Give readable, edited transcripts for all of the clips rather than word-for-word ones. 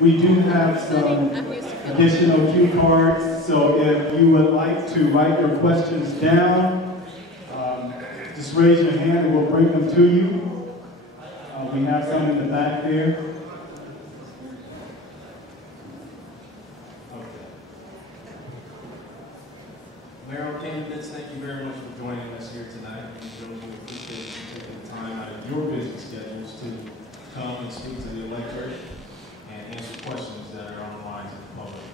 We do have some additional cue cards, so if you would like to write your questions down, just raise your hand and we'll bring them to you. We have some in the back there. Mayoral candidates, thank you very much for joining us here tonight. We appreciate you taking the time out of your busy schedules to come and speak to the electorate and answer questions that are on the minds of the public.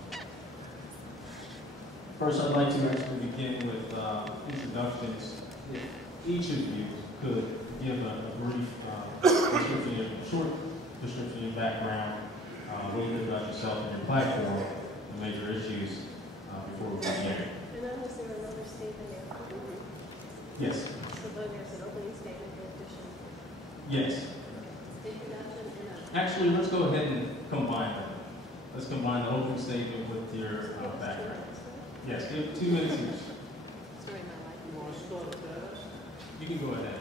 First, I'd like to actually begin with introductions. If each of you could give a brief short description of your background, a little bit about yourself and your platform, and major issues before we begin. Is there another statement after? Yes. So then there's an opening statement in addition? Yes. Introduction and Actually, let's go ahead and combine them. Let's combine the opening statement with your background. Yes, give 2 minutes each. Sorry, my life. You want to start with that? You can go ahead.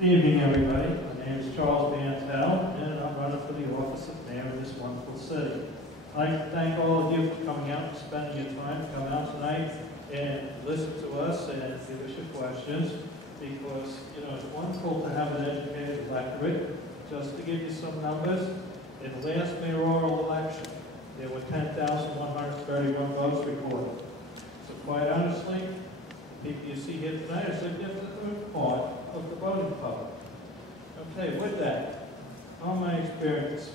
Good evening, everybody. My name is Charles Bantel, and I'm running for the office of mayor of this wonderful city. I'd like to thank all of you for coming out and spending your time to come out tonight and listen to us and give us your questions, because, you know, it's wonderful to have an educated electorate. Just to give you some numbers, in the last mayoral election, there were 10,131 votes recorded. So quite honestly, the people you see here tonight are a significant part of the voting public. Okay, with that, on my experience,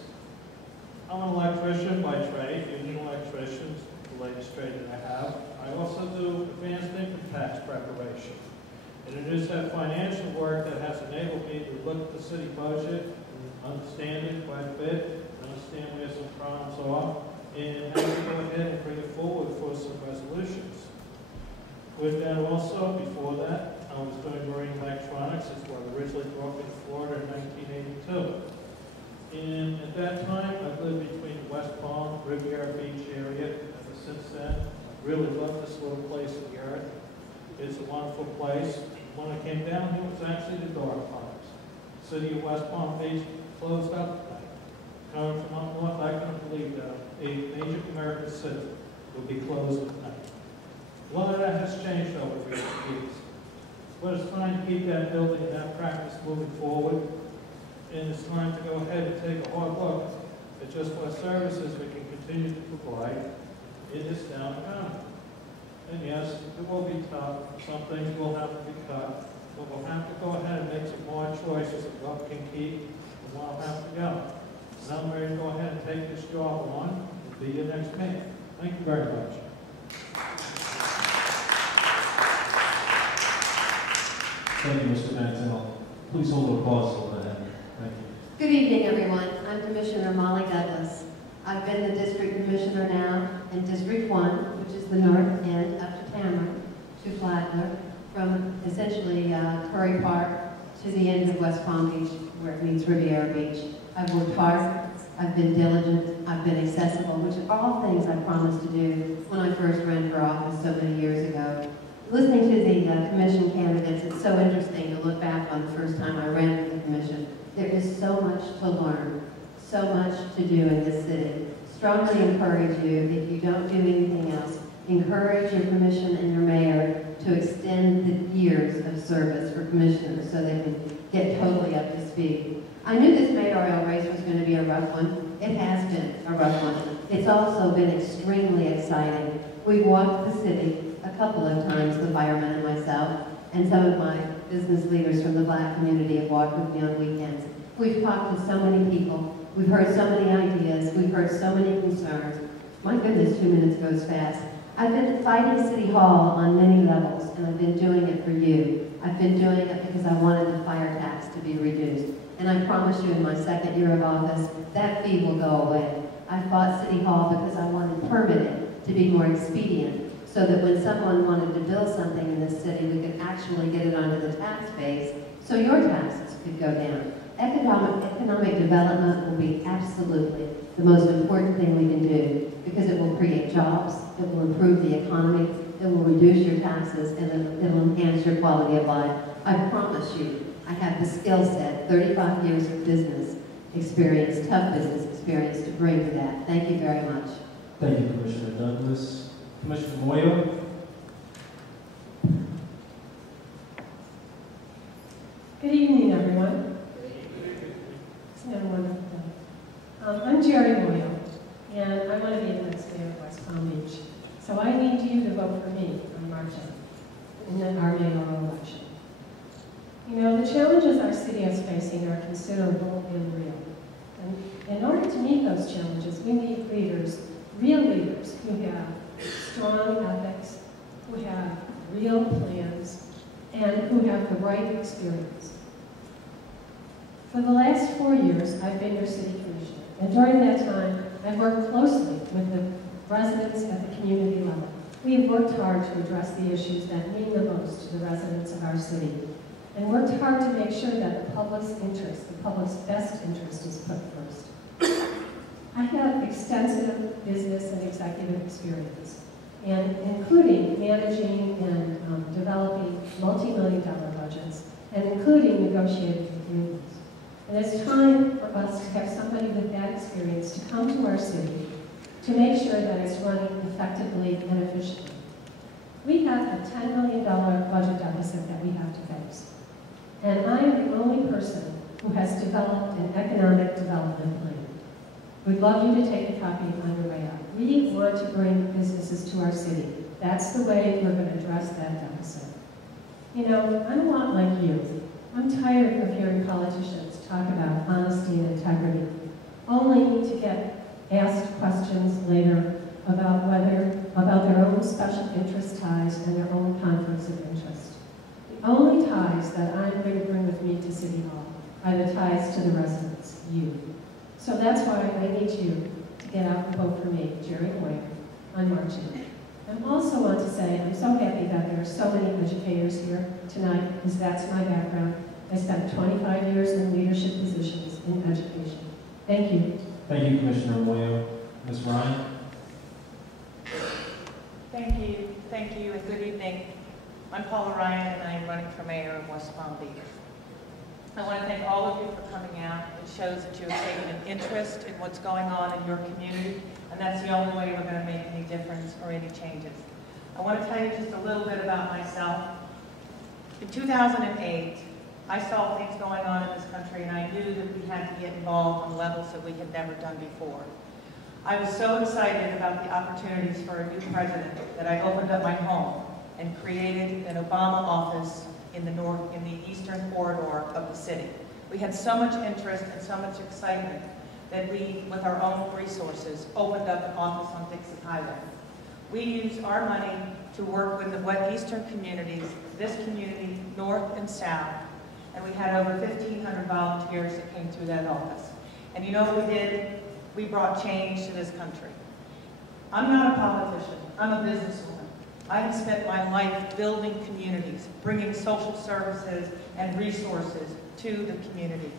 I'm an electrician by trade, union electrician, the latest trade that I have. I also do advanced income tax preparation. And it is that financial work that has enabled me to look at the city budget, and understand it quite a bit, understand where some problems are, and how to go ahead and bring it forward for some resolutions. With that also, before that, I was doing marine electronics. That's where I originally grew up in Florida in 1982. And at that time, I lived between the West Palm, Riviera Beach area. Ever since then, I really love this little place in the earth. It's a wonderful place. When I came down here, it was actually the dark times. The city of West Palm Beach closed up tonight. Coming from up north, I couldn't believe that a major American city would be closed at night. A lot of that has changed over recent years. But it's time to keep that building and that practice moving forward. And it's time to go ahead and take a hard look at just what services we can continue to provide in this downtown. And yes, it will be tough. Some things will have to be cut. But we'll have to go ahead and make some hard choices of what we can keep and what will have to go. And I'm ready to go ahead and take this job on and be your next mayor. Thank you very much. Thank you, Mr. Mantel. Please hold the applause over that. Thank you. Good evening, everyone. I'm Commissioner Molly Douglas. I've been the district commissioner now in District 1, which is the north end up to Tamarind, to Flagler, from essentially Curry Park to the end of West Palm Beach, where it meets Riviera Beach. I've worked hard, I've been diligent, I've been accessible, which are all things I promised to do when I first ran for office so many years ago. Listening to the commission candidates, it's so interesting to look back on the first time I ran for the commission. There is so much to learn, so much to do in this city. Strongly encourage you, if you don't do anything else, encourage your commission and your mayor to extend the years of service for commissioners so they can get totally up to speed. I knew this mayoral race was going to be a rough one. It has been a rough one. It's also been extremely exciting. We've walked the city a couple of times, the firemen and myself, and some of my business leaders from the black community have walked with me on weekends. We've talked to so many people. We've heard so many ideas. We've heard so many concerns. My goodness, 2 minutes goes fast. I've been fighting City Hall on many levels, and I've been doing it for you. I've been doing it because I wanted the fire tax to be reduced. And I promise you in my second year of office, that fee will go away. I fought City Hall because I wanted permitting to be more expedient, so that when someone wanted to build something in this city, we could actually get it onto the tax base so your taxes could go down. Economic development will be absolutely the most important thing we can do, because it will create jobs, it will improve the economy, it will reduce your taxes, and it will enhance your quality of life. I promise you, I have the skill set, 35 years of business, experience, tough business experience to bring to that. Thank you very much. Thank you, Commissioner Douglas. Commissioner Moyle. Good evening, everyone. It's been a wonderful day. I'm Jerry Moyle, and I want to be the next mayor of West Palm Beach. So I need you to vote for me on March 8th in our mayoral election. You know, the challenges our city is facing are considerable and real. And in order to meet those challenges, we need leaders, real leaders, who have strong ethics, who have real plans, and who have the right experience. For the last 4 years, I've been your city commissioner, and during that time, I've worked closely with the residents at the community level. We have worked hard to address the issues that mean the most to the residents of our city, and worked hard to make sure that the public's interest, the public's best interest, is put first. I have extensive business and executive experience, and including managing and developing multi-million-dollar budgets, and including negotiating with unions. And it's time for us to have somebody with that experience to come to our city to make sure that it's running effectively and efficiently. We have a $10 million budget deficit that we have to face. And I am the only person who has developed an economic development plan. We'd love you to take a copy on your way out. We want to bring businesses to our city. That's the way we're going to address that deficit. You know, I'm a lot like you. I'm tired of hearing politicians talk about honesty and integrity, only to get asked questions later about their own special interest ties and their own conflicts of interest. The only ties that I'm going to bring with me to City Hall are the ties to the residents, you. So that's why I need you to get out and vote for me, Jerry Moyer, on March 8th. I also want to say I'm so happy that there are so many educators here tonight, because that's my background. I spent 25 years in leadership positions in education. Thank you. Thank you, Commissioner Moyle. Ms. Ryan. Thank you, and good evening. I'm Paula Ryan, and I am running for mayor of West Palm Beach. I want to thank all of you for coming out. It shows that you have taken an interest in what's going on in your community, and that's the only way we're going to make any difference or any changes. I want to tell you just a little bit about myself. In 2008, I saw things going on in this country, and I knew that we had to get involved on levels that we had never done before. I was so excited about the opportunities for a new president that I opened up my home and created an Obama office in the eastern corridor of the city. We had so much interest and so much excitement that we, with our own resources, opened up an office on Dixie Highway. We used our money to work with the eastern communities, this community, north and south, and we had over 1,500 volunteers that came through that office. And you know what we did? We brought change to this country. I'm not a politician, I'm a businesswoman. I have spent my life building communities, bringing social services and resources to the community.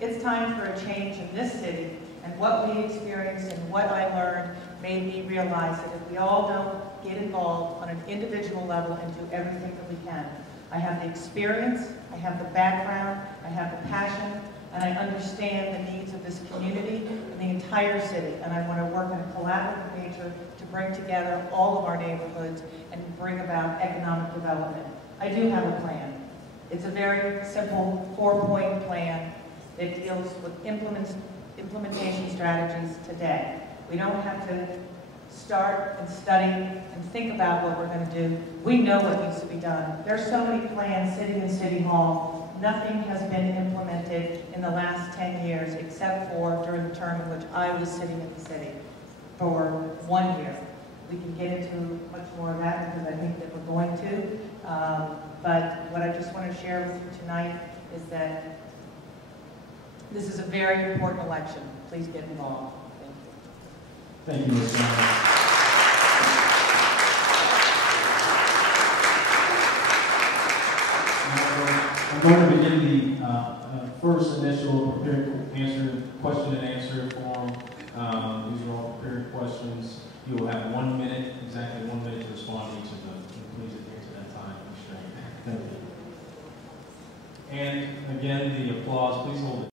It's time for a change in this city, and what we experienced and what I learned made me realize that if we all don't get involved on an individual level and do everything that we can. I have the experience, I have the background, I have the passion, and I understand the needs of this community and the entire city, and I want to work in a collaborative nature to bring together all of our neighborhoods and bring about economic development. I do have a plan. It's a very simple 4-point plan that deals with implementation strategies today. We don't have to start and study and think about what we're going to do. We know what needs to be done. There's so many plans sitting in City Hall. Nothing has been implemented in the last 10 years except for during the term in which I was sitting in the city for 1 year. We can get into much more of that because I think that we're going to. But what I just want to share with you tonight is that this is a very important election. Please get involved. Thank you. Thank you, Ms. Ryan. I'm going to begin the first initial question and answer form. These are all prepared questions. You will have 1 minute, exactly 1 minute to respond to each of them. Please adhere to that time constraint. Thank you. And again, the applause, please hold it.